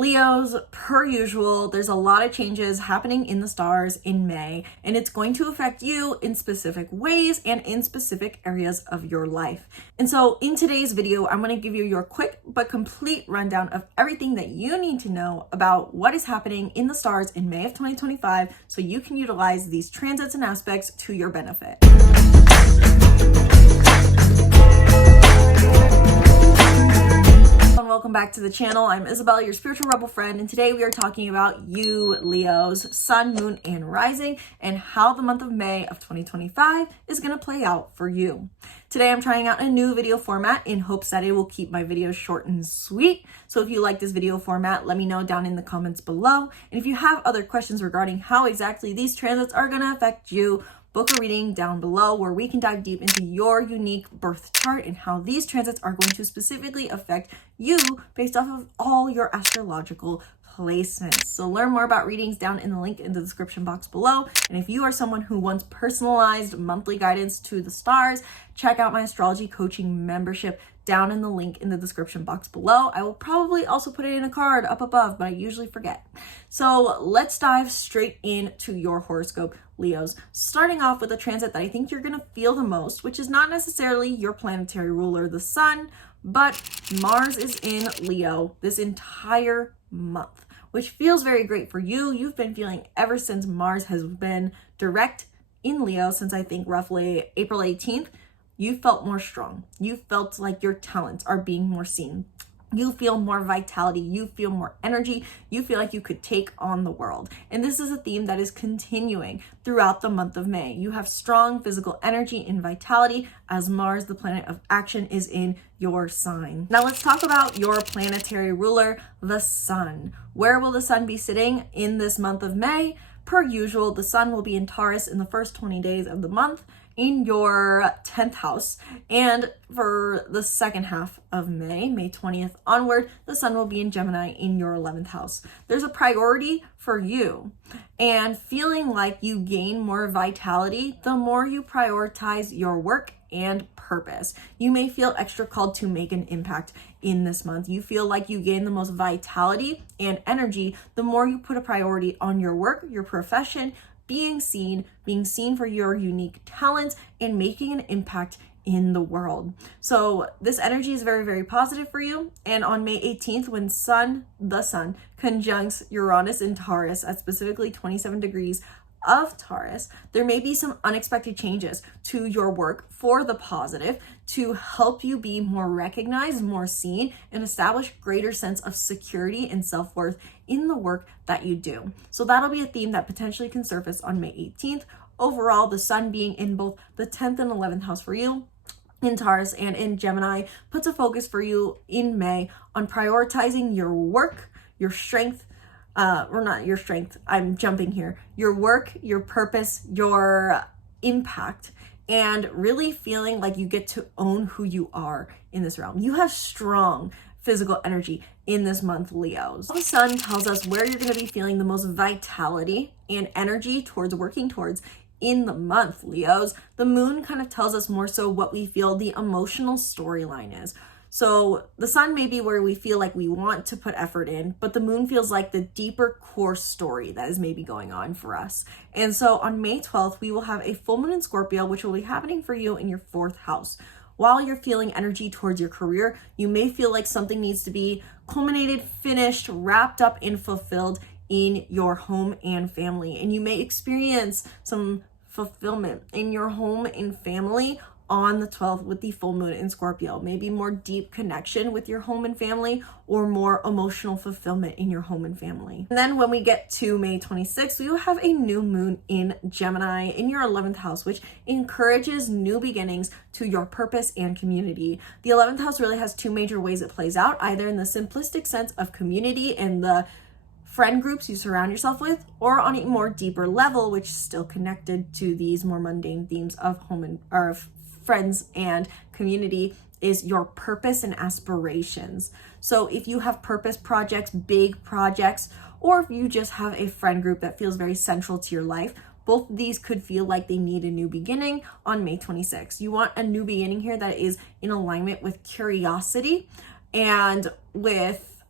Leos, per usual, there's a lot of changes happening in the stars in May, and it's going to affect you in specific ways and in specific areas of your life. And so in today's video, I'm going to give you your quick but complete rundown of everything that you need to know about what is happening in the stars in May of 2025 so you can utilize these transits and aspects to your benefit. Welcome back to the channel. I'm Isabella, your spiritual rebel friend, and today we are talking about you, Leos, sun, moon, and rising, and how the month of May of 2025 is going to play out for you. Today I'm trying out a new video format in hopes that it will keep my videos short and sweet. So if you like this video format, let me know down in the comments below. And if you have other questions regarding how exactly these transits are going to affect you, book a reading down below where we can dive deep into your unique birth chart and how these transits are going to specifically affect you based off of all your astrological placements. So learn more about readings down in the link in the description box below. And if you are someone who wants personalized monthly guidance to the stars, check out my astrology coaching membership down in the link in the description box below. I will probably also put it in a card up above, but I usually forget. So let's dive straight into your horoscope, Leos. Starting off with a transit that I think you're going to feel the most, which is not necessarily your planetary ruler, the sun, but Mars is in Leo this entire month, which feels very great for you. You've been feeling ever since Mars has been direct in Leo since I think roughly April 18th. You felt more strong. You felt like your talents are being more seen. You feel more vitality. You feel more energy. You feel like you could take on the world. And this is a theme that is continuing throughout the month of May. You have strong physical energy and vitality as Mars, the planet of action, is in your sign. Now let's talk about your planetary ruler, the sun. Where will the sun be sitting in this month of May? Per usual, the sun will be in Taurus in the first 20 days of the month, in your 10th house, and for the second half of May 20th onward, the sun will be in Gemini in your 11th house. There's a priority for you, and feeling like you gain more vitality the more you prioritize your work and purpose. You may feel extra called to make an impact in this month. You feel like you gain the most vitality and energy the more you put a priority on your work, your profession, being seen for your unique talents, and making an impact in the world. So this energy is very, very positive for you. And on May 18th, when the sun conjuncts Uranus in Taurus at specifically 27 degrees of Taurus, there may be some unexpected changes to your work for the positive to help you be more recognized, more seen, and establish greater sense of security and self-worth in the work that you do. So that'll be a theme that potentially can surface on May 18th. Overall, the sun being in both the 10th and 11th house for you, in Taurus and in Gemini, puts a focus for you in May on prioritizing your work, your strength, or not your strength, I'm jumping here, your work, your purpose, your impact, and really feeling like you get to own who you are in this realm. You have strong physical energy in this month, Leos. The sun tells us where you're going to be feeling the most vitality and energy towards working towards in the month, Leos. The moon kind of tells us more so what we feel the emotional storyline is. So the sun may be where we feel like we want to put effort in, but the moon feels like the deeper core story that is maybe going on for us. And so on May 12th, we will have a full moon in Scorpio, which will be happening for you in your 4th house. While you're feeling energy towards your career, you may feel like something needs to be culminated, finished, wrapped up, and fulfilled in your home and family. And you may experience some fulfillment in your home and family on the 12th with the full moon in Scorpio. Maybe more deep connection with your home and family, or more emotional fulfillment in your home and family. And then when we get to May 26th, we will have a new moon in Gemini in your 11th house, which encourages new beginnings to your purpose and community. The 11th house really has two major ways it plays out, either in the simplistic sense of community and the friend groups you surround yourself with, or on a more deeper level, which is still connected to these more mundane themes of home and of friends and community, is your purpose and aspirations. So if you have purpose projects, big projects, or if you just have a friend group that feels very central to your life, both of these could feel like they need a new beginning on May 26th. You want a new beginning here that is in alignment with curiosity and with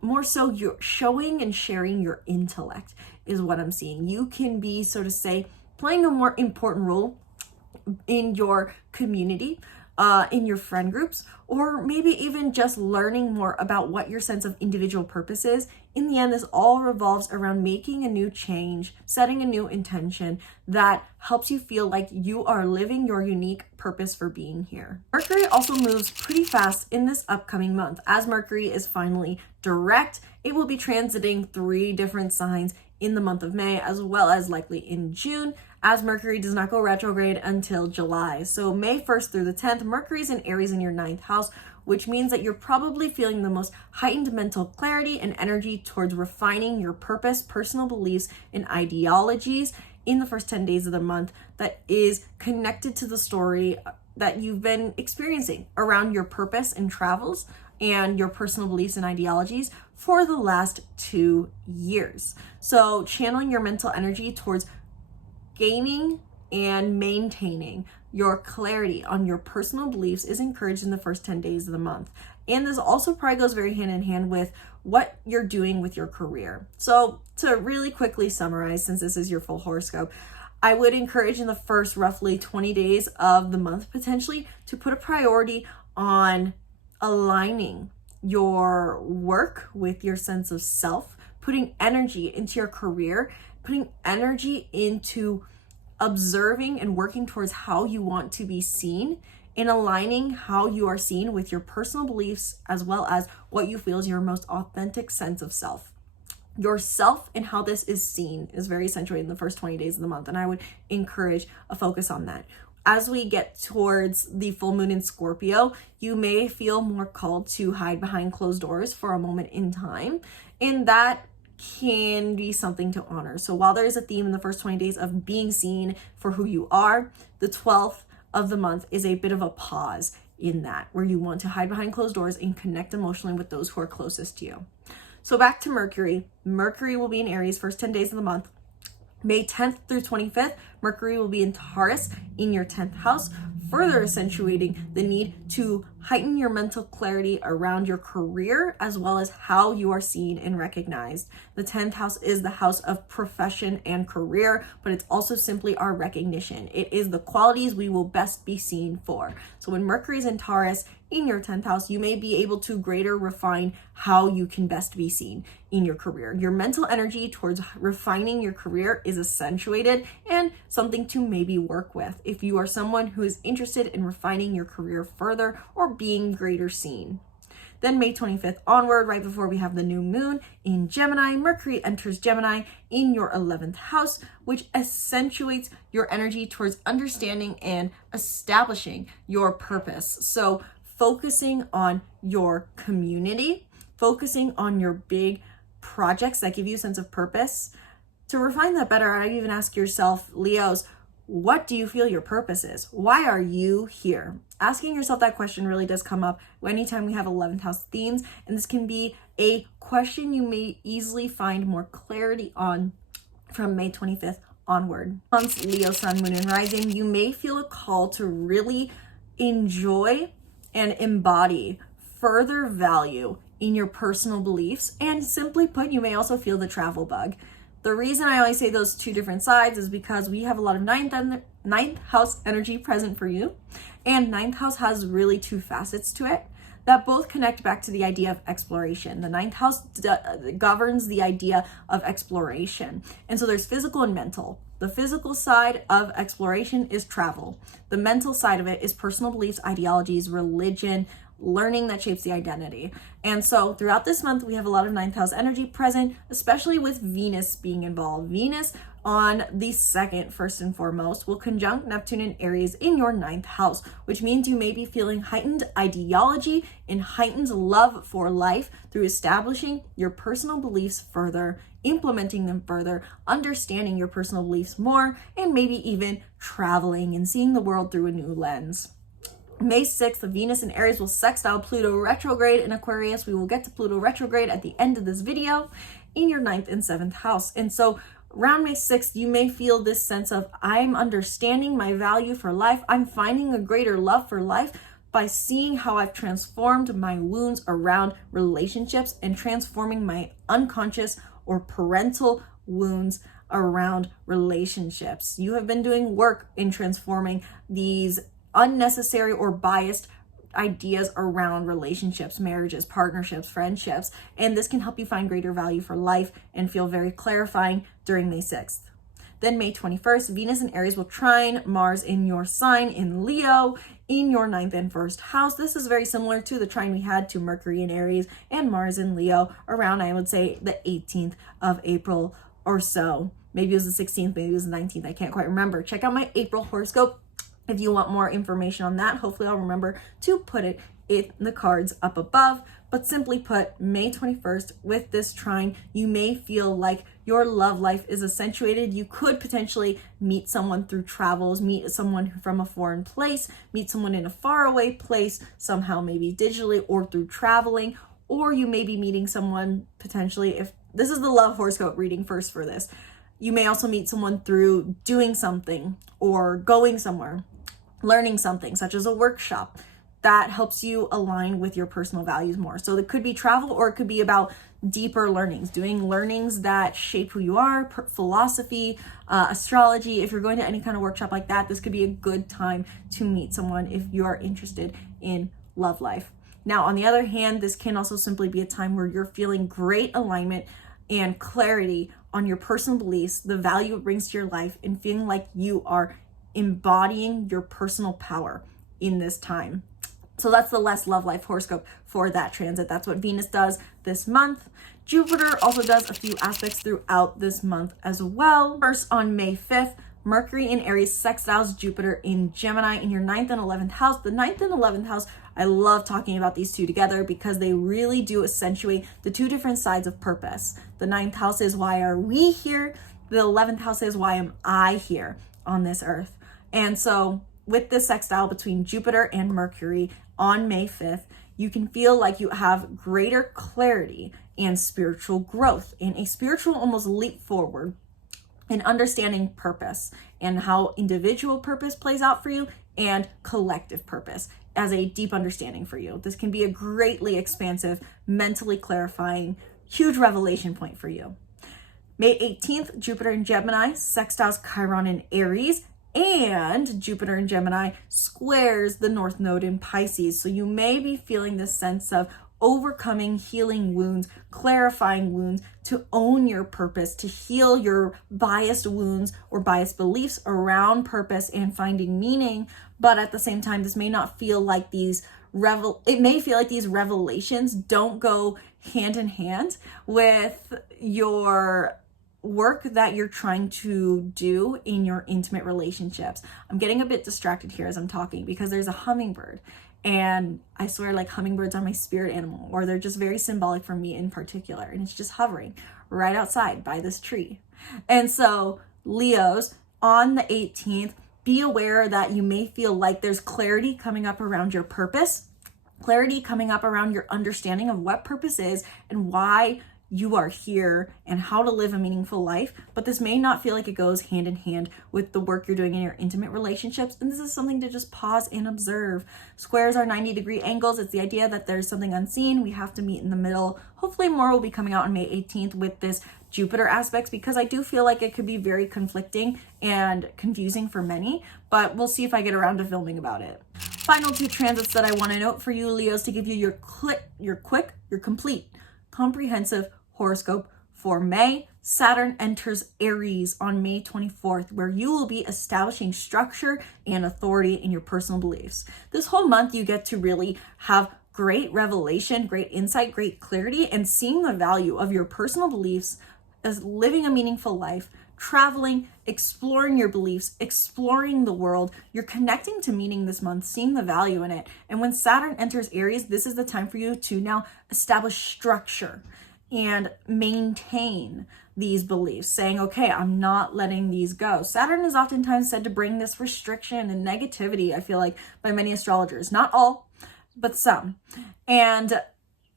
more so you're showing and sharing your intellect is what I'm seeing. You can be, so to say, playing a more important role in your community, in your friend groups, or maybe even just learning more about what your sense of individual purpose is. In the end, this all revolves around making a new change, setting a new intention that helps you feel like you are living your unique purpose for being here. Mercury also moves pretty fast in this upcoming month. As Mercury is finally direct, it will be transiting 3 different signs in the month of May, as well as likely in June, as Mercury does not go retrograde until July. So May 1st through the 10th, Mercury is in Aries in your 9th house, which means that you're probably feeling the most heightened mental clarity and energy towards refining your purpose, personal beliefs, and ideologies in the first 10 days of the month that is connected to the story that you've been experiencing around your purpose and travels and your personal beliefs and ideologies for the last 2 years. So channeling your mental energy towards gaining and maintaining your clarity on your personal beliefs is encouraged in the first 10 days of the month. And this also probably goes very hand in hand with what you're doing with your career. So to really quickly summarize, since this is your full horoscope, I would encourage in the first roughly 20 days of the month potentially to put a priority on aligning your work with your sense of self, putting energy into your career, putting energy into observing and working towards how you want to be seen, and aligning how you are seen with your personal beliefs as well as what you feel is your most authentic sense of self. Yourself and how this is seen is very accentuated in the first 20 days of the month, and I would encourage a focus on that. As we get towards the full moon in Scorpio, you may feel more called to hide behind closed doors for a moment in time, and that can be something to honor. So while there is a theme in the first 20 days of being seen for who you are, the 12th of the month is a bit of a pause in that, where you want to hide behind closed doors and connect emotionally with those who are closest to you. So back to Mercury. Mercury will be in Aries first 10 days of the month. May 10th through 25th, Mercury will be in Taurus in your 10th house, further accentuating the need to heighten your mental clarity around your career as well as how you are seen and recognized. The 10th house is the house of profession and career, but it's also simply our recognition. It is the qualities we will best be seen for. So when Mercury is in Taurus in your 10th house, you may be able to greater refine how you can best be seen in your career. Your mental energy towards refining your career is accentuated and something to maybe work with if you are someone who is interested in refining your career further or being greater seen. Then May 25th onward, right before we have the new moon in Gemini, Mercury enters Gemini in your 11th house, which accentuates your energy towards understanding and establishing your purpose. So focusing on your community, focusing on your big projects that give you a sense of purpose. To refine that better, I even ask yourself, Leos, what do you feel your purpose is? Why are you here? Asking yourself that question really does come up anytime we have 11th house themes, and this can be a question you may easily find more clarity on from May 25th onward. Once Leo, Sun, Moon, and Rising, you may feel a call to really enjoy and embody further value in your personal beliefs, and simply put, you may also feel the travel bug. The reason I only say those two different sides is because we have a lot of ninth house energy present for you, and 9th house has really 2 facets to it that both connect back to the idea of exploration. The 9th house governs the idea of exploration, and so there's physical and mental. The physical side of exploration is travel. The mental side of it is personal beliefs, ideologies, religion, learning that shapes the identity. And so throughout this month, we have a lot of 9th house energy present, especially with Venus being involved. Venus on the 2nd, first and foremost, will conjunct Neptune and Aries in your 9th house, which means you may be feeling heightened ideology and heightened love for life through establishing your personal beliefs further, implementing them further, understanding your personal beliefs more, and maybe even traveling and seeing the world through a new lens. May 6th, Venus and Aries will sextile Pluto retrograde in Aquarius. We will get to Pluto retrograde at the end of this video in your 9th and 7th house. And so around May 6th, you may feel this sense of, I'm understanding my value for life. I'm finding a greater love for life by seeing how I've transformed my wounds around relationships and transforming my unconscious or parental wounds around relationships. You have been doing work in transforming these unnecessary or biased ideas around relationships, marriages, partnerships, friendships, and this can help you find greater value for life and feel very clarifying during May 6th. Then May 21st, Venus in Aries will trine Mars in your sign in Leo in your 9th and 1st house. This is very similar to the trine we had to Mercury in Aries and Mars in Leo around, I would say, the 18th of April or so. Maybe it was the 16th, maybe it was the 19th. I can't quite remember. Check out my April horoscope if you want more information on that. Hopefully I'll remember to put it in the cards up above. But simply put, May 21st with this trine, you may feel like your love life is accentuated. You could potentially meet someone through travels, meet someone from a foreign place, meet someone in a faraway place, somehow maybe digitally or through traveling, or you may be meeting someone potentially, if this is the love horoscope reading first for this, you may also meet someone through doing something or going somewhere, learning something such as a workshop that helps you align with your personal values more. So it could be travel, or it could be about deeper learnings, doing learnings that shape who you are, philosophy, astrology. If you're going to any kind of workshop like that, this could be a good time to meet someone if you are interested in love life. Now, on the other hand, this can also simply be a time where you're feeling great alignment and clarity on your personal beliefs, the value it brings to your life, and feeling like you are embodying your personal power in this time. So that's the less love life horoscope for that transit. That's what Venus does this month. Jupiter also does a few aspects throughout this month as well. First, on May 5th, Mercury in Aries sextiles Jupiter in Gemini in your 9th and 11th house. The 9th and 11th house, I love talking about these two together because they really do accentuate the two different sides of purpose. The 9th house is why are we here? The 11th house is why am I here on this earth? And so with this sextile between Jupiter and Mercury on May 5th, you can feel like you have greater clarity and spiritual growth and a spiritual almost leap forward in understanding purpose and how individual purpose plays out for you and collective purpose as a deep understanding for you. This can be a greatly expansive, mentally clarifying, huge revelation point for you. May 18th, Jupiter in Gemini sextiles Chiron in Aries, and Jupiter in Gemini squares the North Node in Pisces. So you may be feeling this sense of overcoming, healing wounds, clarifying wounds, to own your purpose, to heal your biased wounds or biased beliefs around purpose and finding meaning. But at the same time, this may not feel like these revelations don't go hand in hand with your work that you're trying to do in your intimate relationships. I'm getting a bit distracted here as I'm talking because there's a hummingbird, and I swear, like, hummingbirds are my spirit animal, or they're just very symbolic for me in particular, and it's just hovering right outside by this tree. And so Leos, on the 18th, be aware that you may feel like there's clarity coming up around your purpose, clarity coming up around your understanding of what purpose is and why you are here and how to live a meaningful life. But this may not feel like it goes hand in hand with the work you're doing in your intimate relationships. And this is something to just pause and observe. Squares are 90-degree angles. It's the idea that there's something unseen. We have to meet in the middle. Hopefully more will be coming out on May 18th with this Jupiter aspects, because I do feel like it could be very conflicting and confusing for many, but we'll see if I get around to filming about it. Final two transits that I want to note for you, Leos, to give you your complete, comprehensive horoscope for May. Saturn enters Aries on May 24th, where you will be establishing structure and authority in your personal beliefs. This whole month, you get to really have great revelation, great insight, great clarity, and seeing the value of your personal beliefs as living a meaningful life, traveling, exploring your beliefs, exploring the world. You're connecting to meaning this month, seeing the value in it. And when Saturn enters Aries, this is the time for you to now establish structure and maintain these beliefs, saying, okay, I'm not letting these go. Saturn is oftentimes said to bring this restriction and negativity, I feel like, by many astrologers. Not all, but some. And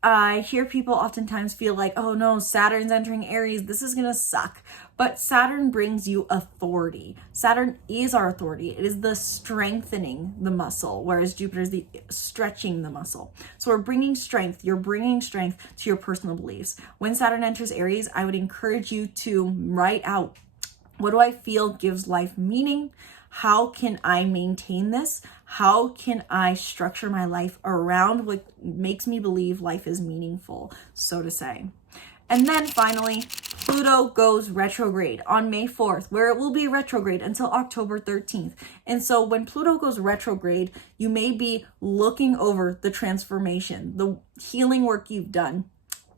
I hear people oftentimes feel like, oh no, Saturn's entering Aries, this is gonna suck. But Saturn brings you authority. Saturn is our authority. It is the strengthening the muscle, whereas Jupiter is the stretching the muscle. So we're bringing strength. You're bringing strength to your personal beliefs. When Saturn enters Aries, I would encourage you to write out, what do I feel gives life meaning? How can I maintain this? How can I structure my life around what makes me believe life is meaningful, so to say? And then finally, Pluto goes retrograde on May 4th, where it will be retrograde until October 13th. And so when Pluto goes retrograde, you may be looking over the transformation, the healing work you've done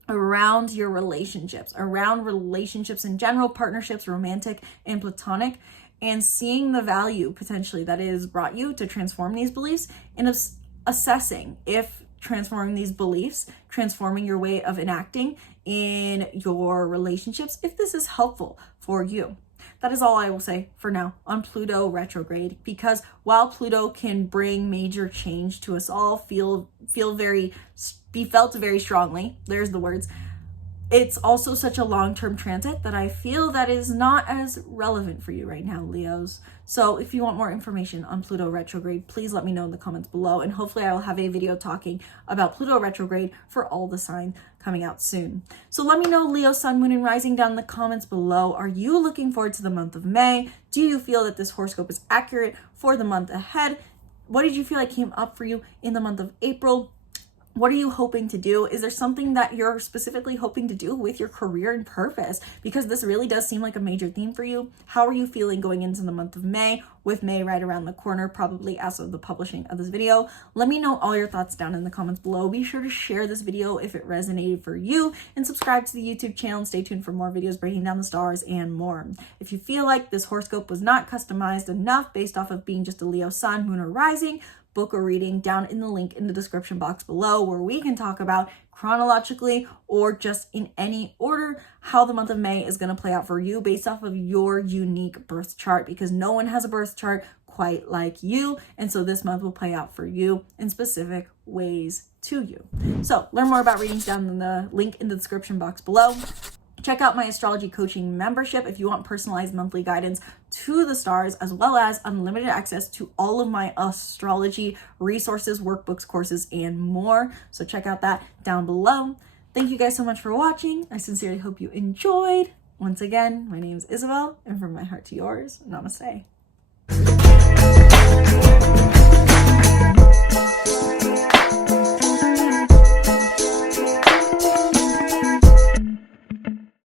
around your relationships, around relationships in general, partnerships, romantic and platonic, and seeing the value potentially that it has brought you to transform these beliefs, and assessing if transforming these beliefs, transforming your way of enacting in your relationships, if this is helpful for you. That is all I will say for now on Pluto retrograde, because while Pluto can bring major change to us all, be felt very strongly, there's the words, it's also such a long-term transit that I feel that is not as relevant for you right now, Leos. So if you want more information on Pluto retrograde, please let me know in the comments below, and hopefully I will have a video talking about Pluto retrograde for all the signs coming out soon. So let me know, Leo, Sun, Moon, and Rising, down in the comments below. Are you looking forward to the month of May? Do you feel that this horoscope is accurate for the month ahead? What did you feel like came up for you in the month of April? What are you hoping to do? Is there something that you're specifically hoping to do with your career and purpose? Because this really does seem like a major theme for you. How are you feeling going into the month of May, with May right around the corner, probably as of the publishing of this video? Let me know all your thoughts down in the comments below. Be sure to share this video if it resonated for you, and subscribe to the YouTube channel, and stay tuned for more videos breaking down the stars and more. If you feel like this horoscope was not customized enough based off of being just a Leo Sun, Moon, or Rising, book a reading down in the link in the description box below, where we can talk about chronologically or just in any order how the month of May is going to play out for you based off of your unique birth chart, because no one has a birth chart quite like you, and so this month will play out for you in specific ways to you. So learn more about readings down in the link in the description box below. Check out my astrology coaching membership if you want personalized monthly guidance to the stars, as well as unlimited access to all of my astrology resources, workbooks, courses, and more. So check out that down below. Thank you guys so much for watching. I sincerely hope you enjoyed. Once again, my name is Isabel, and from my heart to yours, namaste.